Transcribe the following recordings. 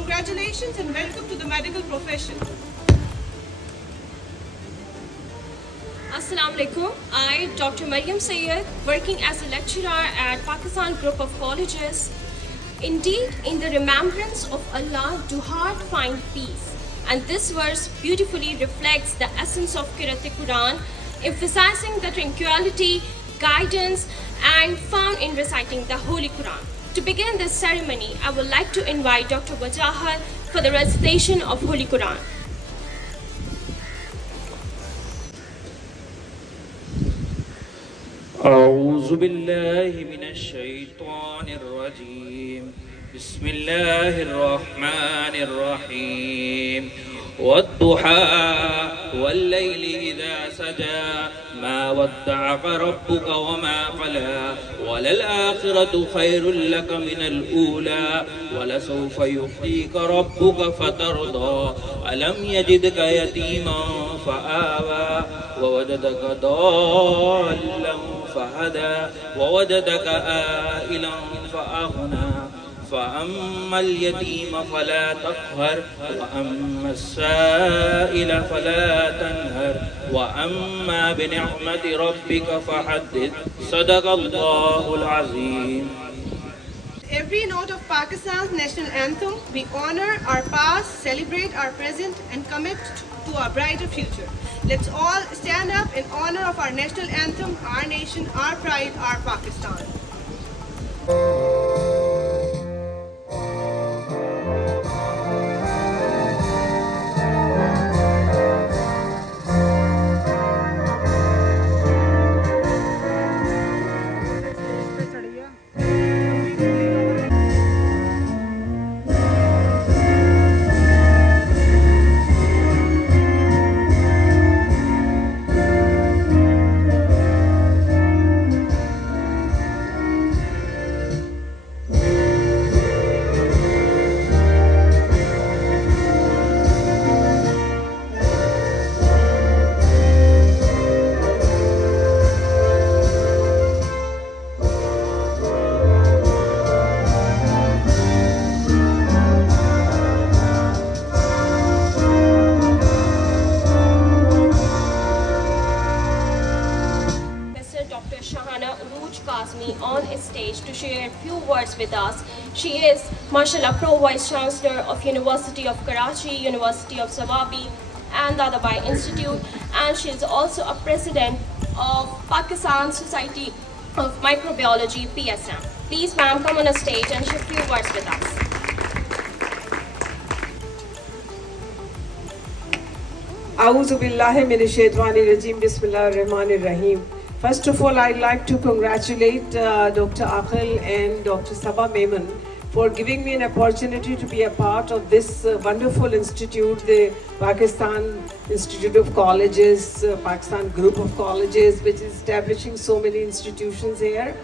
Congratulations and welcome to the medical profession. Assalamu alaikum. I, Dr. Maryam Sayyed, working as a lecturer at Pakistan Group of Colleges. Indeed, in the remembrance of Allah do heart find peace. And this verse beautifully reflects the essence of Qira'at-e-Quran, emphasizing the tranquility, guidance, and found in reciting the Holy Quran. To begin this ceremony, I would like to invite Dr. Wajahat for the recitation of Holy Quran. أعوذ بالله من الشيطان الرجيم بسم الله الرحمن الرحيم والضحى والليل إذا سجى ما ودعك ربك وما قلى وللآخرة خير لك من الأولى ولسوف يعطيك ربك فترضى ألم يجدك يتيما فآوى ووجدك ضالا فهدى ووجدك آئلا فأغنى فأما اليتيم فلا تقهر وأما السائل فلا تنهر وأما بنعمة ربك فحدث صدق الله العظيم. Every note of Pakistan's national anthem, we honor our past, celebrate our present, and commit to our brighter future. Let's all stand up in honor of our national anthem, our nation, our pride, our Pakistan. On stage to share a few words with us. She is, mashallah, Pro Vice Chancellor of University of Karachi, University of Sawabi, and Dadabhai Institute, and she is also a president of Pakistan Society of Microbiology, PSM. Please, ma'am, come on a stage and share a few words with us. A'udhu billahi minash shaitani rajim. Bismillahir rahmanir rahim. First of all, I'd like to congratulate Dr. Aqil and Dr. Saba Memon for giving me an opportunity to be a part of this wonderful institute, the Pakistan Institute of Colleges, Pakistan Group of Colleges, which is establishing so many institutions here.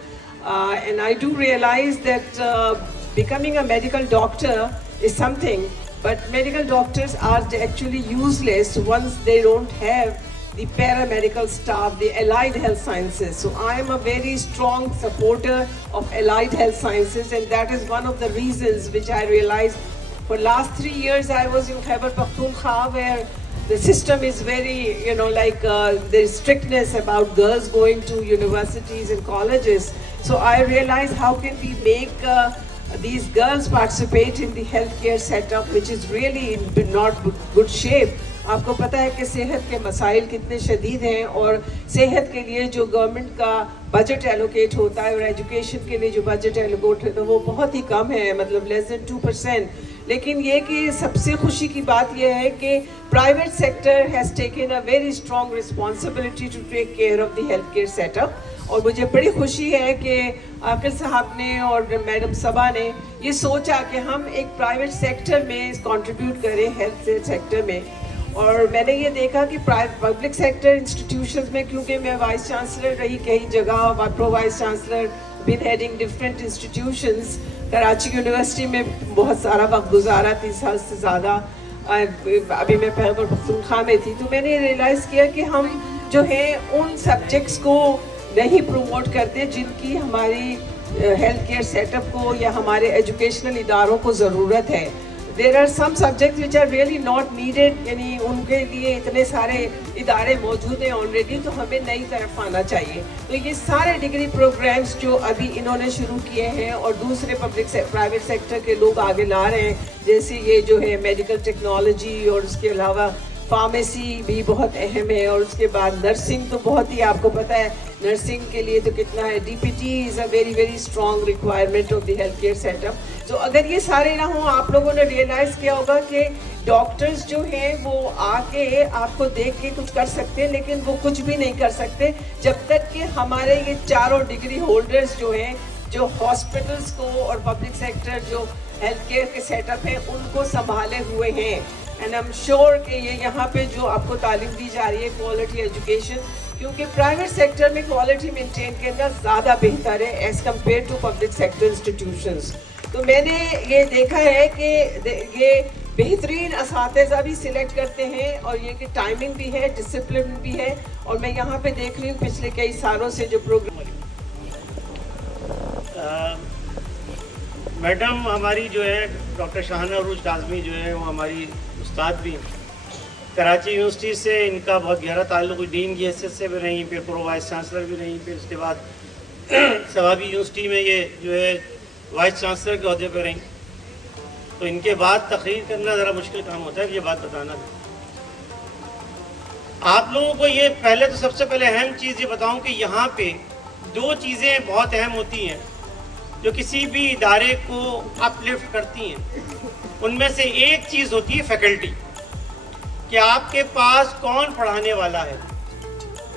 And I do realize that becoming a medical doctor is something, but medical doctors are actually useless once they don't have the paramedical staff, the allied health sciences. So I am a very strong supporter of allied health sciences, and that is one of the reasons which I realized. For last 3 years I was in Khyber Pakhtunkhwa, where the system is very, there's strictness about girls going to universities and colleges. So I realized how can we make these girls participate in the healthcare setup, which is really in not good shape. आपको पता है कि सेहत के मसाइल कितने शदीद हैं, और सेहत के लिए जो गवर्नमेंट का बजट एलोकेट होता है और एजुकेशन के लिए जो बजट एलोकेट होता है वो बहुत ही कम है, मतलब लेस देन 2%. लेकिन ये कि सबसे खुशी की बात ये है कि private sector has taken a very strong responsibility to take care of the health care setup. और मुझे बड़ी खुशी है कि आकिल साहब ने और मैडम सबा ने ये सोचा कि हम एक प्राइवेट सेक्टर में कंट्रीब्यूट करें हेल्थ सेक्टर में. और मैंने ये देखा कि पब्लिक सेक्टर इंस्टीट्यूशंस में, क्योंकि मैं वाइस चांसलर रही कई जगह, pro vice chancellor, been heading different institutions, Karachi university में बहुत सारा वक्त गुजारा, 30 साल से ज़्यादा. अभी मैं खैबर पख्तूनख्वा में थी, तो मैंने रियलाइज़ किया कि हम जो है उन सब्जेक्ट्स को नहीं प्रमोट करते जिनकी हमारी हेल्थ केयर सेटअप को या हमारे एजुकेशनल इदारों को ज़रूरत है. there are some subjects which are really not needed, यानी उनके लिए इतने सारे इदारे मौजूद हैं ऑलरेडी, तो हमें नई तरफ आना चाहिए. तो ये सारे डिग्री प्रोग्राम्स जो अभी इन्होंने शुरू किए हैं और दूसरे प्राइवेट सेक्टर के लोग आगे ला रहे हैं, जैसे ये जो है मेडिकल टेक्नोलॉजी और उसके अलावा फार्मेसी भी बहुत अहम है, और उसके बाद नर्सिंग तो बहुत ही आपको पता है नर्सिंग के लिए तो कितना है. DPT is a very very strong requirement of the health care setup. तो अगर ये सारे ना हो, आप लोगों ने रियलाइज़ किया होगा कि डॉक्टर्स जो हैं वो आके आपको देख के कुछ कर सकते हैं, लेकिन वो कुछ भी नहीं कर सकते जब तक कि हमारे ये चारों डिग्री होल्डर्स जो हैं, जो हॉस्पिटल्स को और पब्लिक सेक्टर जो हेल्थ केयर के सेटअप हैं उनको संभाले हुए हैं. एंड आई एम श्योर कि ये यहाँ पे जो आपको तालीम दी जा रही है क्वालिटी एजुकेशन, क्योंकि प्राइवेट सेक्टर में क्वालिटी मेंटेन करना ज़्यादा बेहतर है as compare to public sector institutions. तो मैंने ये देखा है कि ये बेहतरीन असातिज़ा भी सिलेक्ट करते हैं, और ये कि टाइमिंग भी है, डिसिप्लिन भी है. और मैं यहाँ पे देख रही हूँ पिछले कई सालों से जो प्रोग्राम मैडम हमारी जो है डॉक्टर शाहाना अरूज काज़मी जो है वो हमारी उस्ताद भी हैं. कराची यूनिवर्सिटी से इनका बहुत गहरा ताल्लुक, डीन की हैसियत से भी रही, फिर प्रो वाइस चांसलर भी रही, फिर उसके बाद सवाबी यूनिवर्सिटी में ये जो है वाइस चांसलर के अहदे पर रही. तो इनके बाद तकरीर करना ज़रा मुश्किल काम होता है, ये बात बताना. आप लोगों को ये पहले तो सबसे पहले अहम चीज़ ये बताऊं कि यहाँ पे दो चीज़ें बहुत अहम होती हैं जो किसी भी इदारे को अपलिफ्ट करती हैं. उनमें से एक चीज़ होती है फैकल्टी, कि आपके पास कौन पढ़ाने वाला है,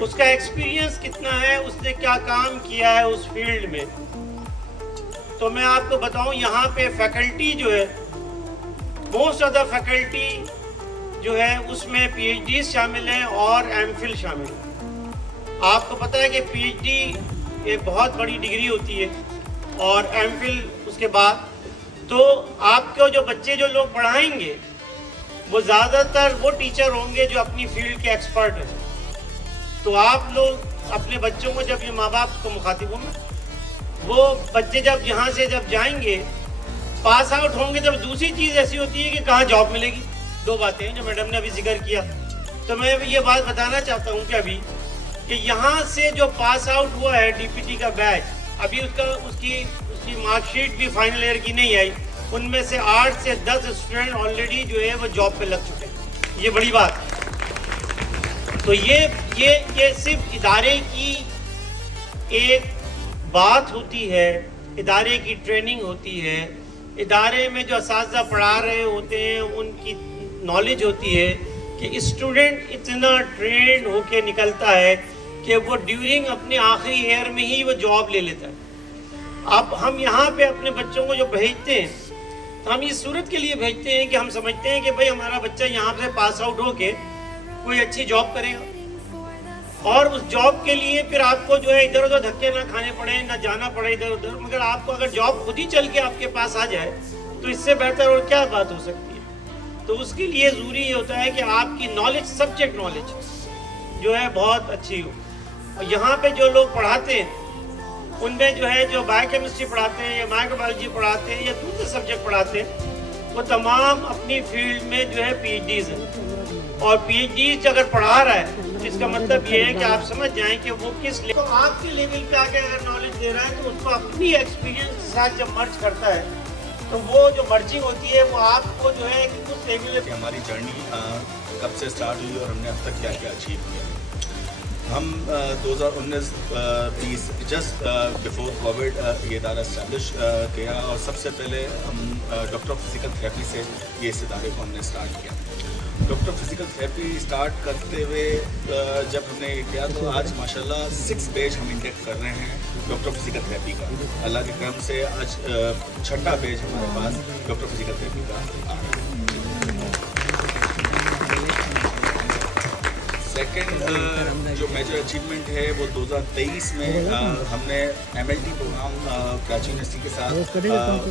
उसका एक्सपीरियंस कितना है, उसने क्या काम किया है उस फील्ड में. तो मैं आपको बताऊं यहाँ पे फैकल्टी जो है, मोस्ट ऑफ द फैकल्टी जो है उसमें PhD शामिल हैं और MPhil शामिल हैं. आपको पता है कि PhD एक बहुत बड़ी डिग्री होती है और MPhil उसके बाद. तो आपको जो बच्चे जो लोग पढ़ाएंगे वो ज़्यादातर वो टीचर होंगे जो अपनी फील्ड के एक्सपर्ट हैं. तो आप लोग अपने बच्चों को, जब ये माँ बाप को मुखातिब हों, वो बच्चे जब यहाँ से जब जाएंगे पास आउट होंगे, जब दूसरी चीज़ ऐसी होती है कि कहाँ जॉब मिलेगी. दो बातें हैं जो मैडम ने अभी जिक्र किया. तो मैं ये बात बताना चाहता हूँ कि अभी कि यहाँ से जो पास आउट हुआ है DPT का बैच, अभी उसकी मार्कशीट भी फाइनल ईयर की नहीं आई. उनमें से 8 से 10 स्टूडेंट ऑलरेडी जो है वो जॉब पे लग चुके हैं. ये बड़ी बात. तो ये सिर्फ इदारे की एक बात होती है, इदारे की ट्रेनिंग होती है, इदारे में जो असातिज़ा पढ़ा रहे होते हैं उनकी नॉलेज होती है कि स्टूडेंट इतना ट्रेंड होके निकलता है कि वो ड्यूरिंग अपने आखिरी ईयर में ही वो जॉब ले लेता है. अब हम यहाँ पे अपने बच्चों को जो भेजते हैं तो हम इस सूरत के लिए भेजते हैं कि हम समझते हैं कि भाई हमारा बच्चा यहाँ से पास आउट होके कोई अच्छी जॉब करेगा, और उस जॉब के लिए फिर आपको जो है इधर उधर धक्के ना खाने पड़े, ना जाना पड़े इधर उधर. मगर आपको अगर जॉब खुद ही चल के आपके पास आ जाए तो इससे बेहतर और क्या बात हो सकती है. तो उसके लिए ज़रूरी ये होता है कि आपकी नॉलेज, सब्जेक्ट नॉलेज जो है बहुत अच्छी हो. और यहाँ पे जो लोग पढ़ाते हैं उनमें जो है जो बायोकेमिस्ट्री पढ़ाते हैं या माइक्रोबायोलॉजी पढ़ाते हैं या दूसरे सब्जेक्ट पढ़ाते हैं, वो तमाम अपनी फील्ड में जो है PhDs हैं. और PhDs अगर पढ़ा रहा है तो इसका मतलब ये है कि आप समझ जाएं कि वो किस लेवल, तो आपके लेवल पे आके अगर नॉलेज दे रहा है तो उसको अपनी एक्सपीरियंस के साथ जब मर्ज करता है तो वो जो मर्जिंग होती है वो आपको जो है कि उस लेवल पे. हमारी जर्नी कब से स्टार्ट हुई और हमने अब तक क्या क्या अचीव किया. हम 2019-20 जस्ट बिफोर कोविड ये इदारा इस्टेब्लिश किया, और सबसे पहले हम डॉक्टर ऑफ फिज़िकल थेरेपी से ये इस इदारे को हमने स्टार्ट किया. Doctor of physical therapy start करते हुए जब हमने ये किया तो आज माशाल्लाह 6 पेज हम इंटेक्ट कर रहे हैं डॉक्टर ऑफ फिज़िकल थेरेपी का. अल्लाह के करम से आज 6ठा पेज हमारे पास डॉक्टर ऑफ फिज़िकल थेरेपी का आ रहा है. सेकेंड जो मेजर अचीवमेंट है वो 2023 में हमने MLT प्रोग्राम कराची यूनिवर्सिटी के साथ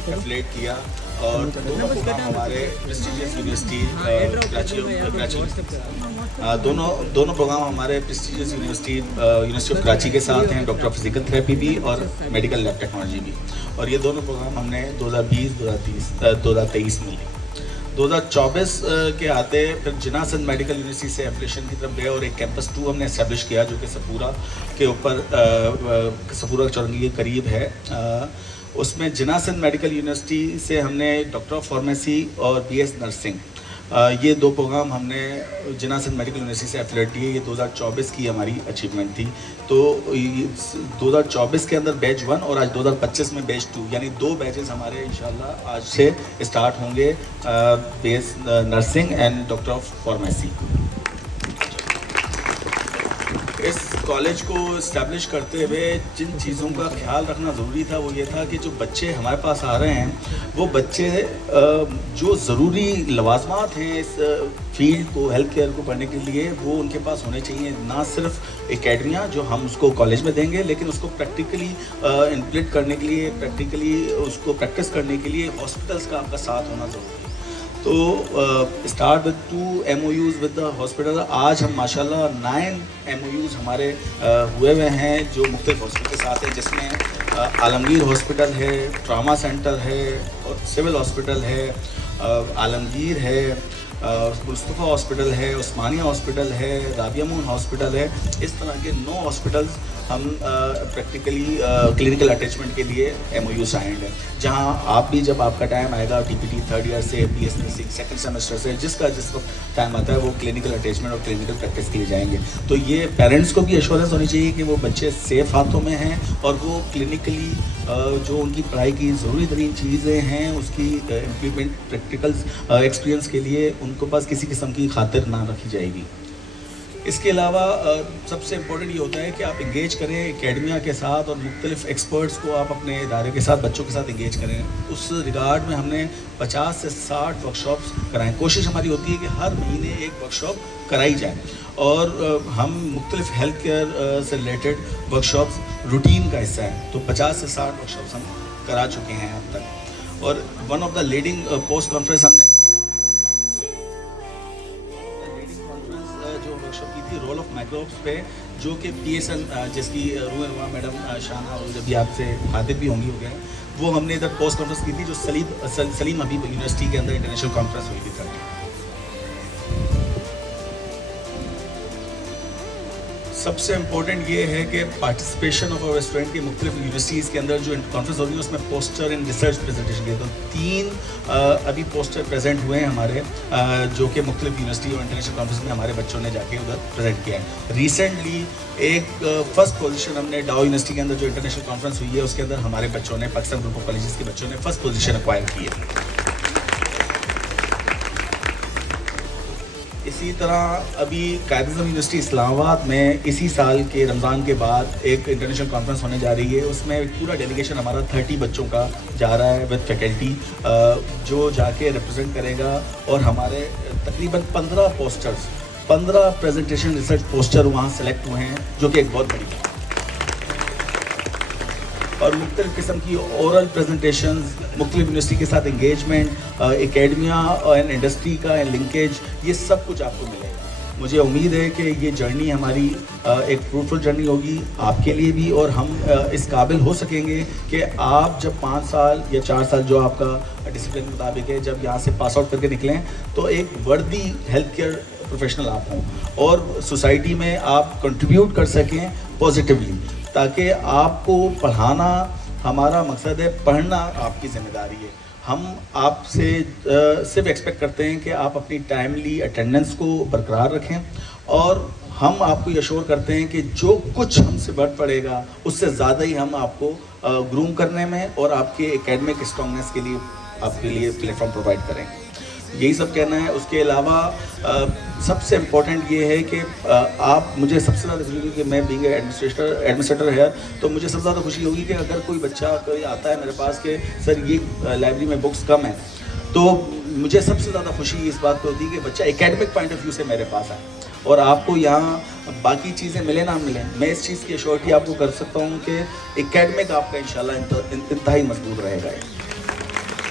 एफिलिएट किया, और दोनों प्रोग्राम हमारे प्रेस्टिजियस यूनिवर्सिटी कराची दोनों प्रोग्राम हमारे प्रेस्टिजियस यूनिवर्सिटी ऑफ कराची के साथ हैं. डॉक्टर ऑफ फिज़िकल थेरेपी भी और मेडिकल लैब टेक्नोलॉजी भी. और ये दोनों प्रोग्राम हमने 2020-2023 में लिए. 2024 के आते फिर जिना सिंध मेडिकल यूनिवर्सिटी से एफिलिएशन की तरफ गए और एक कैंपस 2 हमने एस्टेब्लिश किया जो कि सपूरा के ऊपर सपूरा चौरंगी के करीब है। उसमें जिना सिंध मेडिकल यूनिवर्सिटी से हमने डॉक्टर ऑफ फार्मेसी और बीएस नर्सिंग ये 2 प्रोग्राम हमने जिना सिंध मेडिकल यूनिवर्सिटी से एफिलिएट किए। ये 2024 की हमारी अचीवमेंट थी। तो 2024 के अंदर बैच 1 और आज 2025 में बैच 2 यानी 2 बैचेस हमारे इंशाल्लाह आज से स्टार्ट होंगे, BS nursing and doctor of pharmacy. इस कॉलेज को इस्टेब्लिश करते हुए जिन चीज़ों का ख्याल रखना ज़रूरी था वो ये था कि जो बच्चे हमारे पास आ रहे हैं वो बच्चे जो ज़रूरी लवाजमात हैं इस फील्ड को, हेल्थ केयर को पढ़ने के लिए, वो उनके पास होने चाहिए। ना सिर्फ एकेडमिया जो हम उसको कॉलेज में देंगे, लेकिन उसको प्रैक्टिकली इम्प्लीमेंट करने के लिए, प्रैक्टिकली उसको प्रैक्टिस करने के लिए हॉस्पिटल्स का आपका साथ होना ज़रूरी है। तो start with 2 MOUs with the hospital. आज हम माशाल्लाह 9 MOUs हमारे हुए हैं जो मुख्तलिफ हॉस्पिटल के साथ हैं, जिसमें आलमगीर हॉस्पिटल है, ट्रामा सेंटर है, और सिविल हॉस्पिटल है, आलमगीर है, मुस्तफ़ा हॉस्पिटल है, उस्मानिया हॉस्पिटल है, राबिया मोहन हॉस्पिटल है। इस तरह के 9 हॉस्पिटल्स हम प्रैक्टिकली क्लिनिकल अटैचमेंट के लिए MOU साइंड है, जहां आप भी जब आपका टाइम आएगा TPT 3rd ईयर से, BS नर्सिंग 2nd सेमेस्टर से, जिस वक्त टाइम आता है वो क्लिनिकल अटैचमेंट और क्लिनिकल प्रैक्टिस के लिए जाएंगे। तो ये पेरेंट्स को भी एश्योरेंस होनी चाहिए कि वो बच्चे सेफ हाथों में हैं और वो क्लिनिकली जो उनकी पढ़ाई की ज़रूरी तरीन चीज़ें हैं उसकी इम्प्लीमेंट प्रैक्टिकल्स एक्सपीरियंस के लिए उनको पास किसी किस्म की खातिर ना रखी जाएगी। इसके अलावा सबसे इम्पोर्टेंट ये होता है कि आप इंगेज करें एकेडमिया के साथ और मुख्तलिफ एक्सपर्ट्स को आप अपने इदारे के साथ, बच्चों के साथ इंगेज करें। उस रिगार्ड में हमने 50 से 60 वर्कशॉप्स कराएं। कोशिश हमारी होती है कि हर महीने एक वर्कशॉप कराई जाए और हम मुख्तलिफ हेल्थ केयर से रिलेटेड वर्कशॉप्स रूटीन का हिस्सा है। तो 50 से 60 वर्कशॉप्स हम करा चुके हैं अब तक। और one of the leading post conference हमने जो वर्कशॉप की थी रोल ऑफ माइक्रोब्स पे, जो कि PSN जिसकी रुआ मैडम शाना और जब भी आपसे खातिर भी होंगी हो गया, वो हमने इधर पोस्ट कॉन्फ्रेंस की थी जो सलीम हबीब यूनिवर्सिटी के अंदर इंटरनेशनल कॉन्फ्रेंस हुई थी 30। सबसे इम्पोर्टेंट ये है कि पार्टिसिपेशन ऑफ आवर स्टूडेंट की मुख्तलिफ यूनिवर्सिटीज़ के अंदर जो कॉन्फ्रेंस हो रही है उसमें पोस्टर एंड रिसर्च प्रेजेंटेशन के तो 3 अभी पोस्टर प्रेजेंट हुए हैं हमारे, जो कि मुख्तलिफ यूनिवर्सिटी और इंटरनेशनल कॉन्फ्रेंस में हमारे बच्चों ने जाके उधर प्रेजेंट किया है। रिसेंटली एक फर्स्ट पोजीशन हमने डाउ यूनिवर्सिटी के अंदर जो इंटरनेशनल कॉन्फ्रेंस हुई है उसके अंदर हमारे बच्चों ने, पाकिस्तान ग्रुप ऑफ कॉलेजेस के बच्चों ने फर्स्ट पोजीशन एक्वायर की है। इसी तरह अभी कायद-ए-आज़म यूनिवर्सिटी इस्लामाबाद में इसी साल के रमज़ान के बाद एक इंटरनेशनल कॉन्फ्रेंस होने जा रही है। उसमें पूरा डेलीगेशन हमारा 30 बच्चों का जा रहा है विद फैकल्टी, जो जाके रिप्रेजेंट करेगा। और हमारे तकरीबन 15 पोस्टर्स, 15 प्रेजेंटेशन रिसर्च पोस्टर वहाँ सेलेक्ट हुए हैं, जो कि एक बहुत बड़ी है। और मुख्तलिफ़ किस्म की ओरल प्रेजेंटेशंस, मुख्तलिफ यूनिवर्सिटी के साथ इंगेजमेंट, एकेडमिया एंड इंडस्ट्री का लिंकेज, ये सब कुछ आपको मिलेगा। मुझे उम्मीद है कि ये जर्नी हमारी एक फ्रूटफुल जर्नी होगी आपके लिए भी, और हम इस काबिल हो सकेंगे कि आप जब 5 साल या 4 साल जो आपका डिसिप्लिन के मुताबिक है, जब यहाँ से पास आउट करके निकलें तो एक वर्दी हेल्थ केयर प्रोफेशनल आप हों और सोसाइटी में आप कंट्रीब्यूट कर सकें पॉजिटिवली, ताकि आपको पढ़ाना हमारा मकसद है, पढ़ना आपकी ज़िम्मेदारी है। हम आपसे सिर्फ एक्सपेक्ट करते हैं कि आप अपनी टाइमली अटेंडेंस को बरकरार रखें, और हम आपको ये अश्योर करते हैं कि जो कुछ हमसे बढ़ पड़ेगा उससे ज़्यादा ही हम आपको ग्रूम करने में और आपके एकेडमिक स्ट्रॉन्गनेस के लिए आपके लिए प्लेटफॉर्म प्रोवाइड करेंगे। यही सब कहना है। उसके अलावा सबसे इम्पोर्टेंट ये है कि आप, मुझे सबसे ज़्यादा खुशी होगी कि मैं बीइंग एडमिनिस्ट्रेटर है, तो मुझे सबसे ज़्यादा खुशी होगी कि अगर कोई बच्चा कोई आता है मेरे पास कि सर ये लाइब्रेरी में बुक्स कम हैं, तो मुझे सबसे ज़्यादा खुशी इस बात पर होती है कि बच्चा एकेडमिक पॉइंट ऑफ व्यू से मेरे पास आए और आपको यहाँ बाकी चीज़ें मिले ना मिले, मैं इस चीज़ की एश्योरिटी आपको कर सकता हूँ कि एकेडमिक आपका इंशाल्लाह इंतहाई मजबूत रहेगा।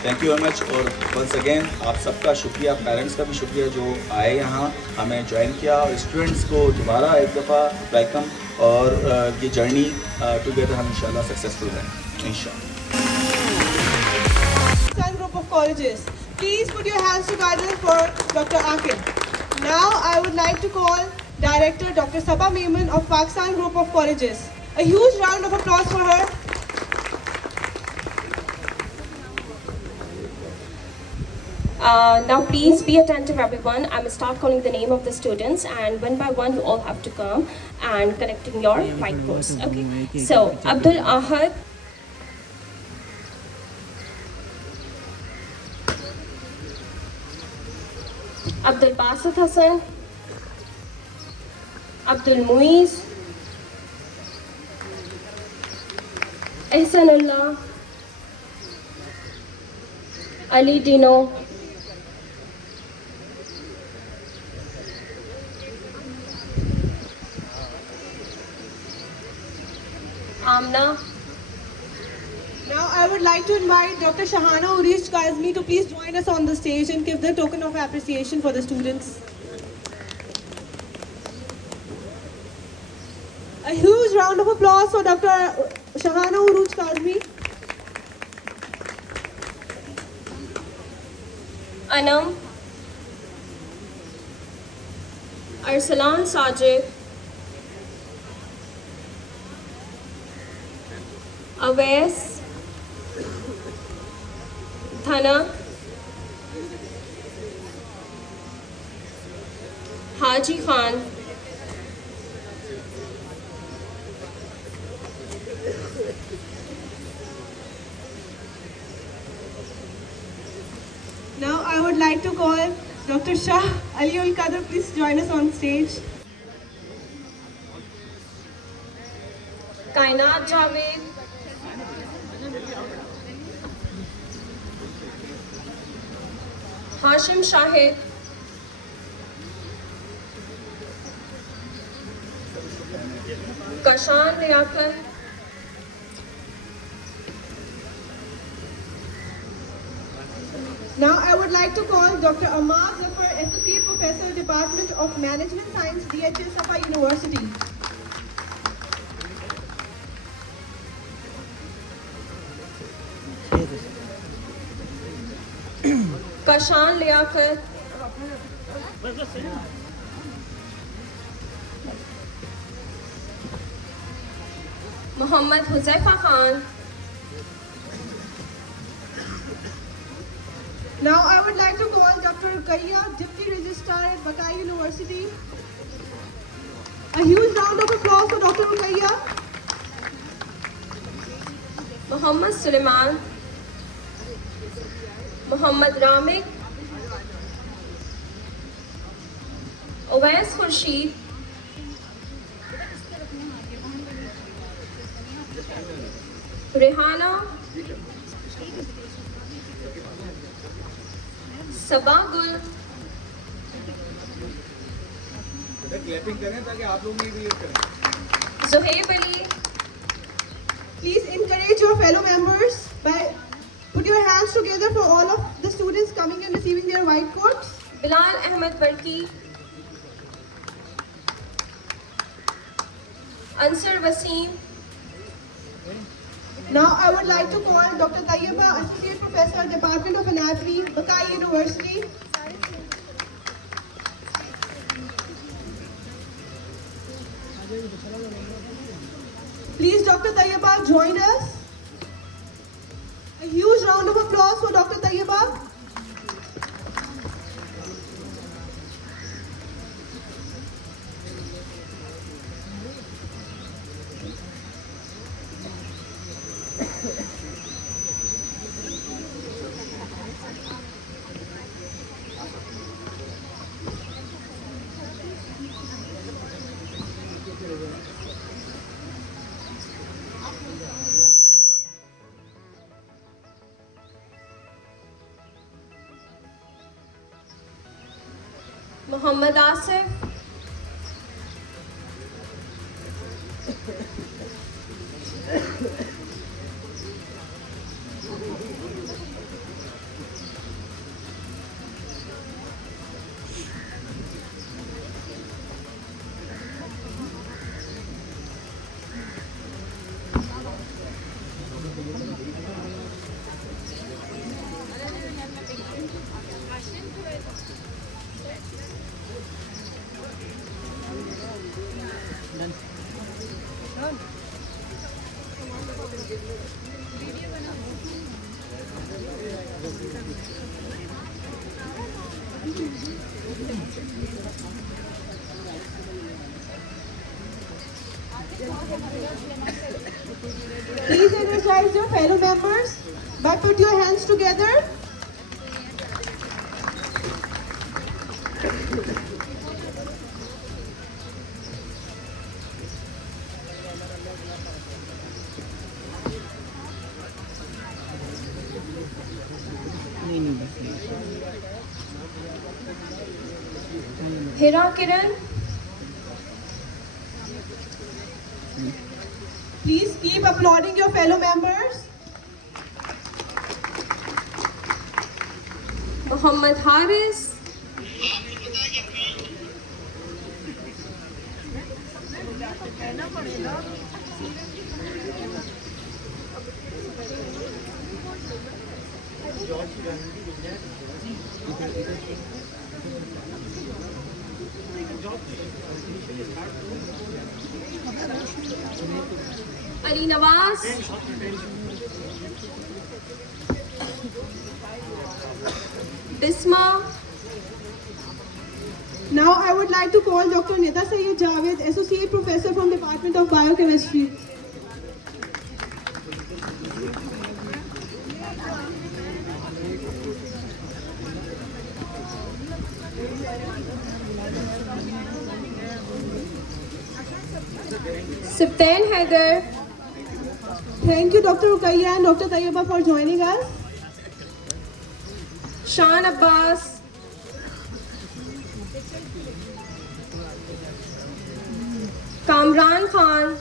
Thank you very much. और वंस अगेन आप सबका शुक्रिया, पेरेंट्स का भी शुक्रिया जो आए यहाँ हमें ज्वाइन किया, और स्टूडेंट्स को दोबारा एक दफ़ा वेलकम, और ये जर्नी टुगेदर हम इंशाल्लाह सक्सेसफुल रहें इंशाल्लाह। Pakistan Group of Colleges Please put your hands together for Dr. Aqil. Now I would like to call Director Dr. Saba Memon of Pakistan Group of Colleges. A huge round of applause for her. Now please be attentive everyone. I will start calling the name of the students and one by one you all have to come and connecting your whiteboards. Okay. So Abdul Ahad, Abdul Basit Hassan, Abdul Muiz, Ehsanullah, Ali Dino, Amna, Now I would like to invite Dr. Shahana Urish Kazmi to please join us on the stage and give the token of appreciation for the students. A huge round of applause for Dr. Shahana Urish Kazmi. Anam, Arsalan Sajid, Awais, Thana, Haji Khan, Now I would like to call Dr. Shah Ali Ul Qadr, please join us on stage. Kainat Javed, Hashim Shahid, Kashan Liaquat, Now I would like to call Dr. Ahmad Zafar, Associate Professor, Department of Management Science, DHL Safa University. Kashan Liaquat, Muhammad Huzaifa Khan, Now I would like to call Dr. Ruqayya, Deputy Registrar at Buckeye University. A huge round of applause for Dr. Ruqayya. Muhammad Suleiman, Muhammad Ramik, Owais Khurshid, Rehana, Sabagul, Zohaib Ali, Please encourage your fellow members by put your hands together for all of the students coming and receiving their white coats. Bilal Ahmed Barki, Ansar Wasim, Now I would like to call Dr. Tayyaba, Associate Professor, Department of Anatomy, Buckeye University. Please, Dr. Tayyaba, join us. A huge round of applause for Dr. Tayyaba. Muhammad Asif, Please energize your fellow members by put your hands together. Hira Kiran, Please keep applauding your fellow members. Muhammad Haris, Ali Nawaz, Bisma, Now I would like to call Dr. Nida Sayyid Javed, Associate Professor from Department of Biochemistry. Siftain Haider, Thank you, Dr. Ruqayya and Dr. Tayyiba, for joining us. Shan Abbas, Kamran Khan,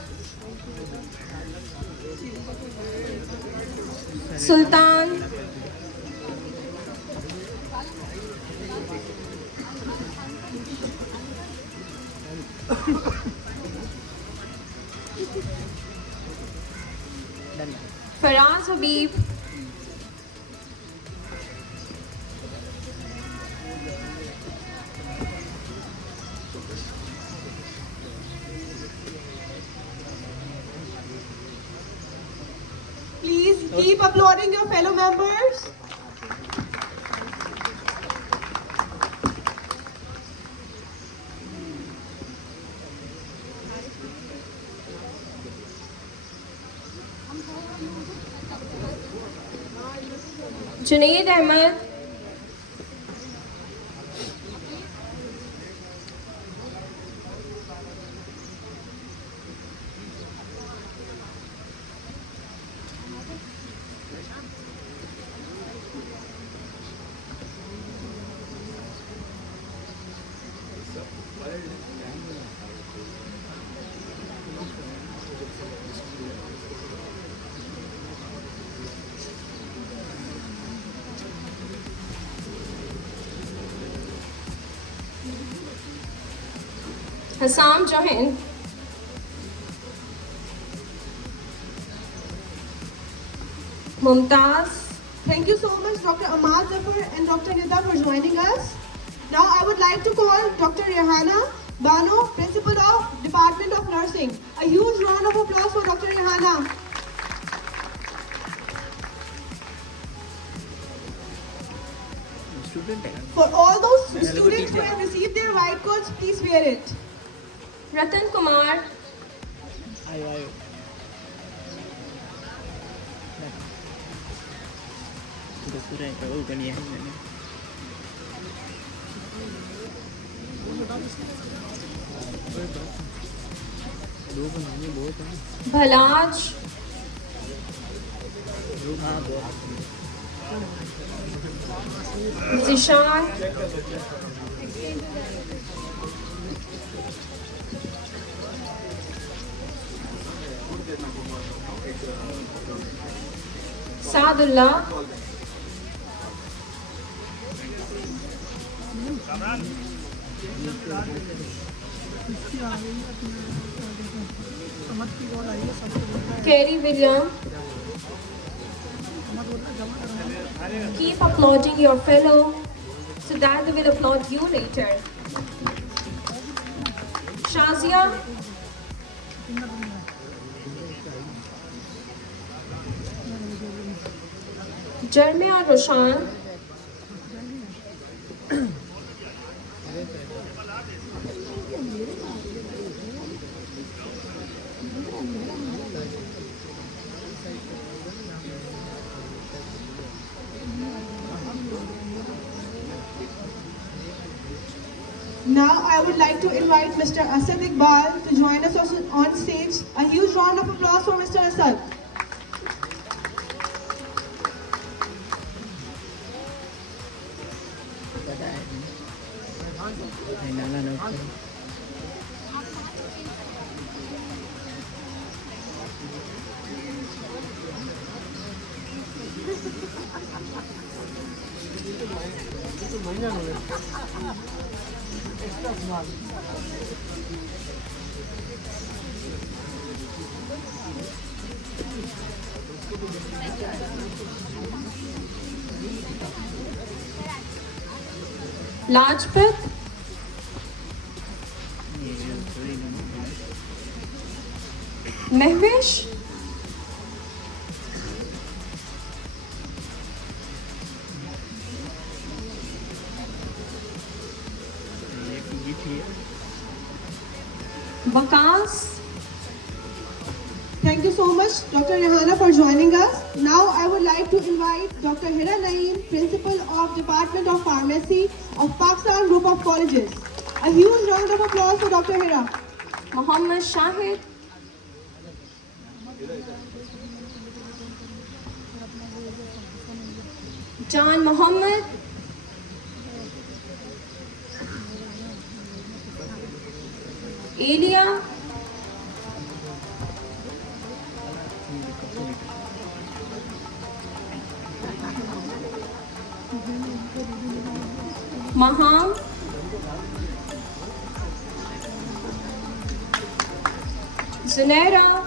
Sultan, Faraz Habib, Please keep applauding your fellow members. Junaid Ahmed, Hassam Johin, Mumtaz, Thank you so much, Dr. Ahmad Zafar and Dr. Nida, for joining us. Now I would like to call Dr. Rehana Bano, Principal of Department of Nursing. A huge round of applause for Dr. Rehana. For all those students who have received their white coats, please wear it. Ratan Kumar, Bhalaj, Zishan, Saadullah, Kerry William. Keep applauding your fellow so that they will applaud you later. Shazia, Jermia Roshan, Now I would like to invite Mr. Asad Iqbal to join us on stage. A huge round of applause for Mr. Asad. Lajpat, Mehwish, Waqas, Thank you so much, Dr. Rehana, for joining us. Now I would like to invite Dr. Hira Naeem, Principal of Department of Pharmacy of Pakistan Group of Colleges. A huge round of applause for Dr. Hira. Muhammad Shahid, John Muhammad, Elia, Maham, Zunaira.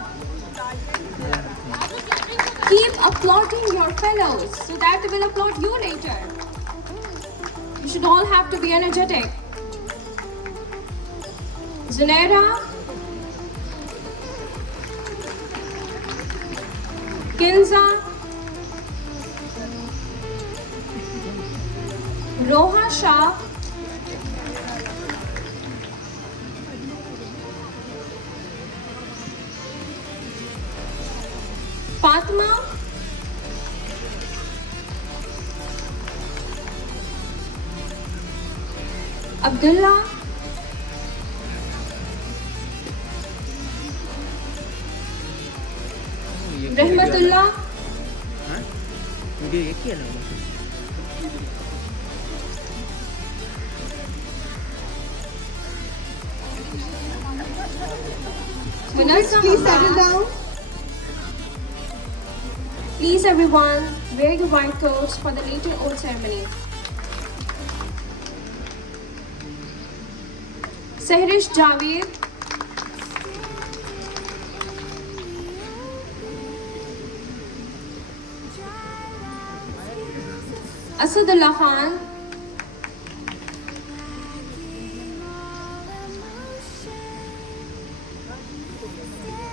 Keep applauding your fellows so that they will applaud you later. You should all have to be energetic. Zunaira, Kinza, Roha Shah, Fatima, Abdullah, Rahmatullah, Munazzam Please settle Abbas. down. Please everyone, wear your white coats for the later oath ceremony. Sehrish Javed, Asadullah Khan,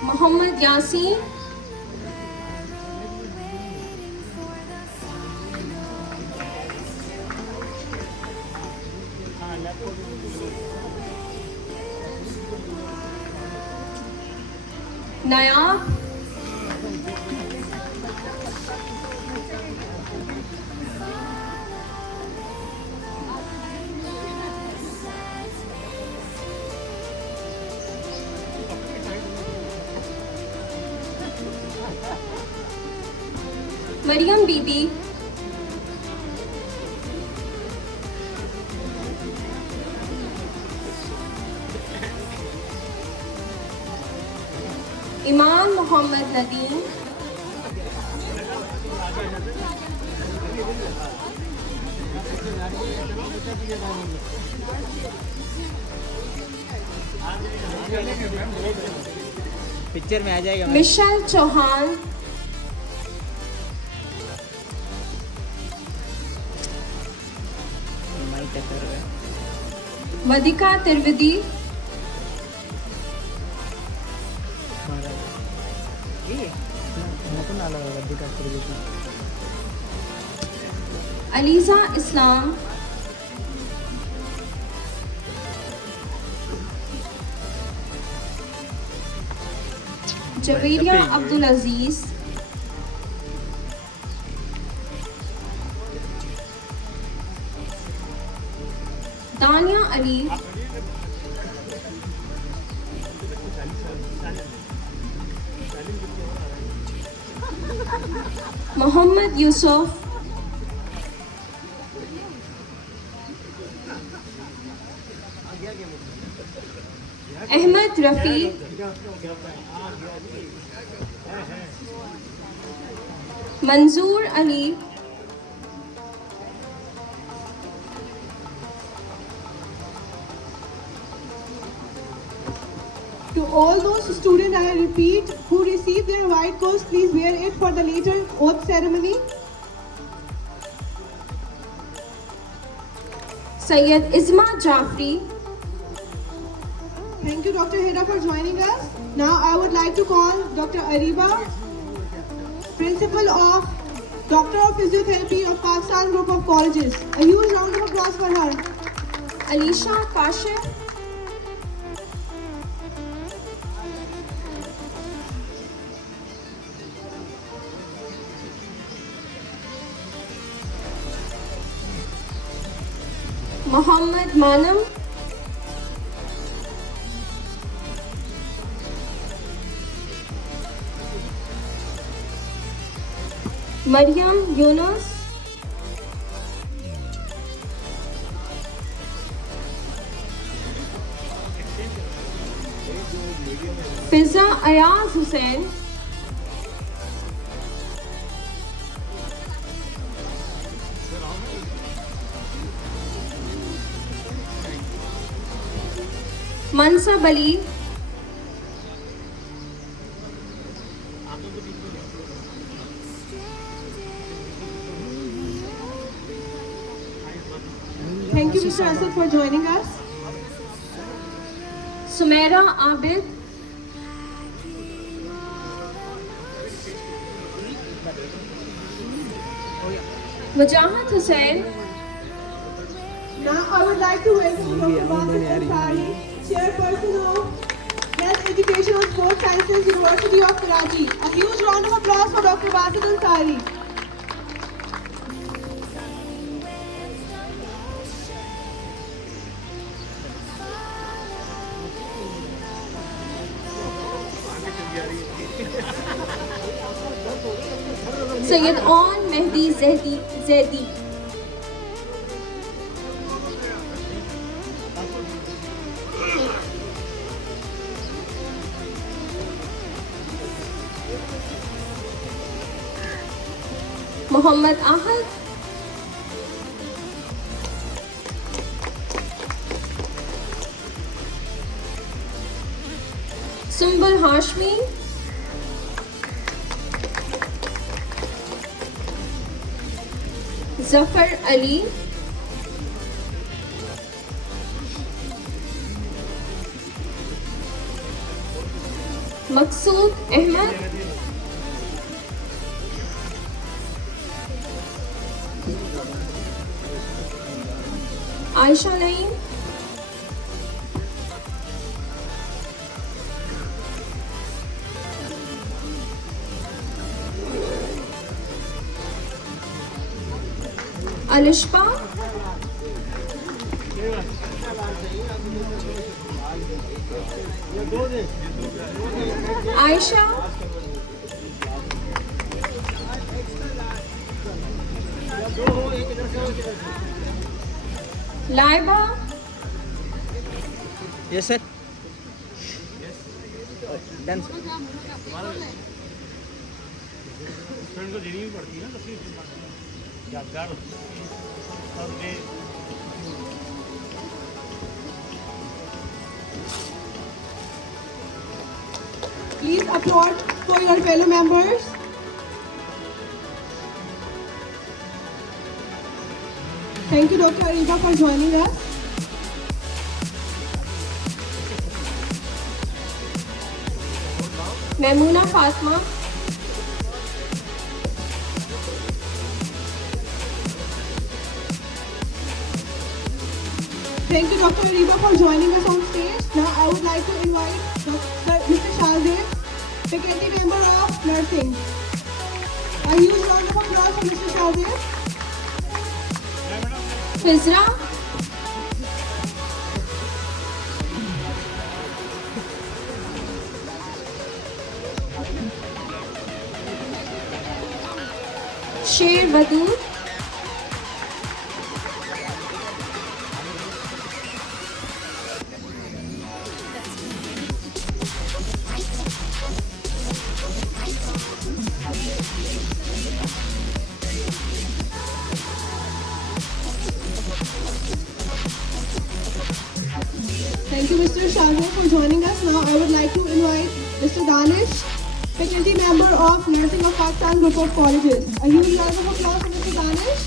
Muhammad Yasin, Nayab, Mariam Bibi, Imam Muhammad Nadeem, picture में आ जाएगा Michelle Chauhan, mic टक्कर है Vadika Tirvedi, ये नतून आला गद्दी का कर Aliza Islam, Javeria Abdul Aziz, Dania Ali, Muhammad Yusuf, Ahmed Rafi, Manzoor Ali, To all those students, I repeat, who receive their white coats, please wear it for the later oath ceremony. Sayyid Isma Jafri, Thank you, Dr. Hira, for joining us. Now I would like to call Dr. Ariba, Principal of Doctor of Physiotherapy of Pakistan Group of Colleges. A huge round of applause for her. Alisha Kashif, Muhammad Manam, Maryam Yunus, Fiza Ayaz Hussain, Mansab Ali, Thank you, Mr. Asad, for joining us. Sumaira Abid, Mujahid Hussain, Now I would like to welcome Dr. Basit Ansari, Chairperson of Health Education and Sports Sciences, University of Karachi. A huge round of applause for Dr. Basit Ansari. Sayyid On Mehdi Zaidi, Muhammad Ahad, Sumbul Hashmi, Zafar Ali, Maqsood Ahmed, Aisha Naeem, Alishba, Aisha, Laiba, Yes, sir. Done, sir. Please applaud for your fellow members. Thank you, Dr. Ariba, for joining us. Maimoona Fatma, Thank you, Dr. Ariba, for joining us on stage. Now I would like to invite Mr. Shahzeb, faculty member of nursing. A huge round of applause for Mr. Shahzeb. Fizra, Sher Wadood, Thank you, Mr. Sharma, for joining us. Now I would like to invite Mr. Danish, faculty member of Nursing of Pakistan Group of Colleges. A huge round of applause for Mr. Danish.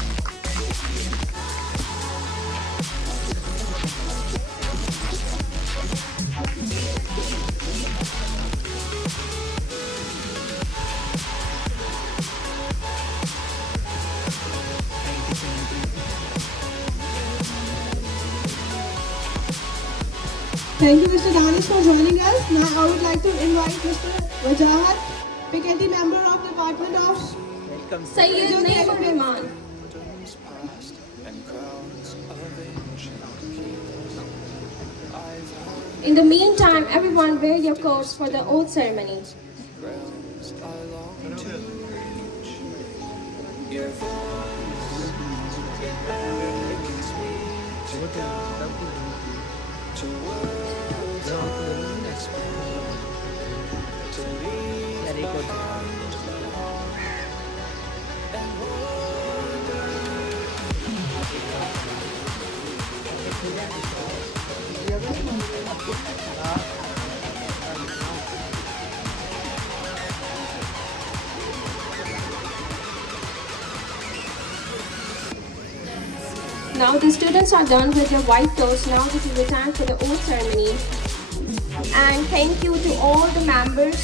Thank you, Mr. Danish, for joining us. Now I would like to invite Mr. Wajahat, faculty member of Department of Sayyid Naeemur Rahman. In the meantime, everyone wear your coats for the oath ceremony. Very good. Now the students are done with their white coats. Now this is the time for the oath ceremony. And thank you to all the members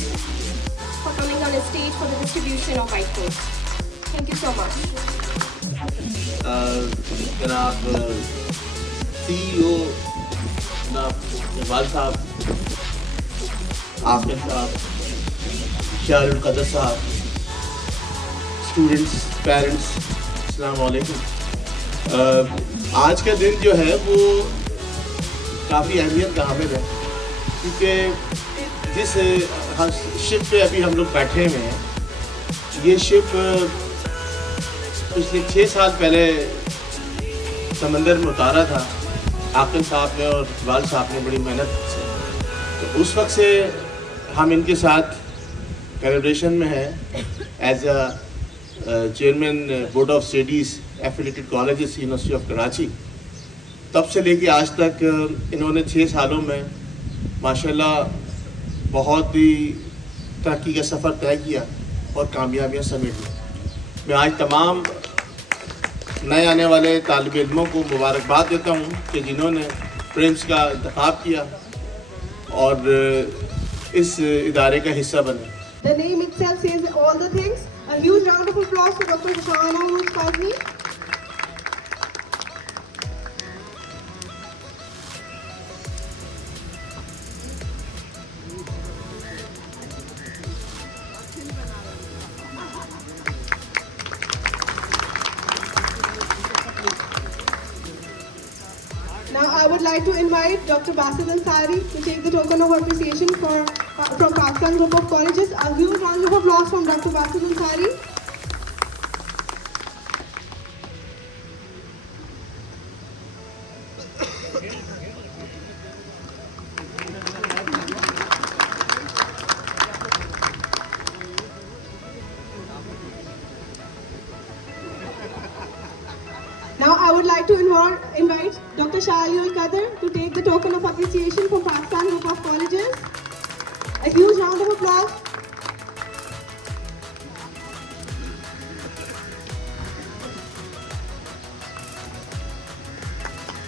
for coming on the stage for the distribution of white coats. Thank you so much. जनाब CEO जनाब इकबाल साहब, आफिफ साहब, शारुल कदर साहब, students, parents, अस्सलाम वालेकुम। आज का दिन जो है वो काफ़ी अहमियत का हामिल है, क्योंकि जिस शिप पे अभी हम लोग बैठे हुए हैं, ये शिप पिछले 6 साल पहले समंदर में उतारा था आकिल साहब ने और इकबाल साहब ने बड़ी मेहनत से। तो उस वक्त से हम इनके साथ कोलैबोरेशन में हैं as a chairman board of studies affiliated colleges university of Karachi. तब से लेके आज तक इन्होंने 6 सालों में माशाल्लाह बहुत ही तरक्की का सफ़र तय किया और कामयाबियाँ समेट ली। मैं आज तमाम नए आने वाले तालिब इल्मों को मुबारकबाद देता हूँ कि जिन्होंने प्रिम्स का इंतखाब किया और इस इदारे का हिस्सा बने। The name itself says all the things. A huge round of applause for Dr. Shahana Fazmi. Now I would like to invite Dr. Basil Ansari to take the token of appreciation from Pakistan Group of Colleges. A huge round of applause from Dr. Basil Ansari. Now I would like to invite Dr. Shali Ul Qadr to take the token of appreciation from Pakistan Group of Colleges. A huge round of applause.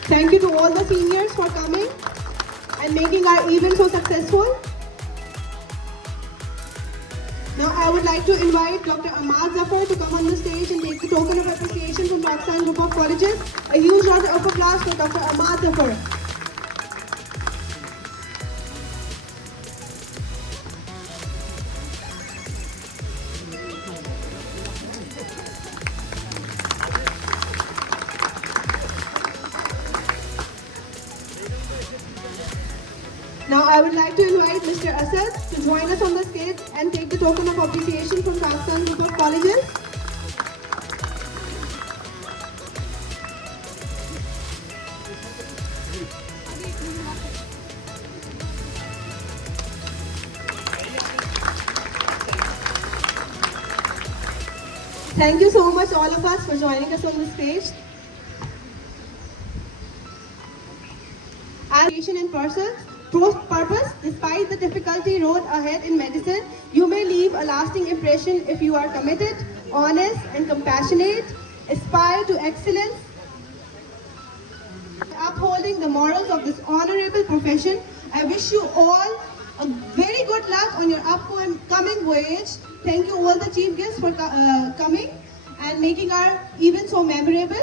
Thank you to all the seniors for coming and making our event so successful. Now I would like to invite Dr. Ahmad Zafar to come on the stage and take the token of appreciation from Pakistan Group of Colleges. A huge round of applause for Dr. Ahmad Zafar. Now I would like to invite Mr. Asad to join us on the stage and take the token of appreciation from Pakistan Group of Colleges. Thank you so much, all of us, for joining us on the stage. Education and purpose, despite the difficulty road ahead in medicine, you may leave a lasting impression if you are committed, honest, and compassionate. Aspire to excellence, upholding the morals of this honorable profession. I wish you all a very good luck on your upcoming voyage. Thank you all the chief guests for coming and making our event so memorable.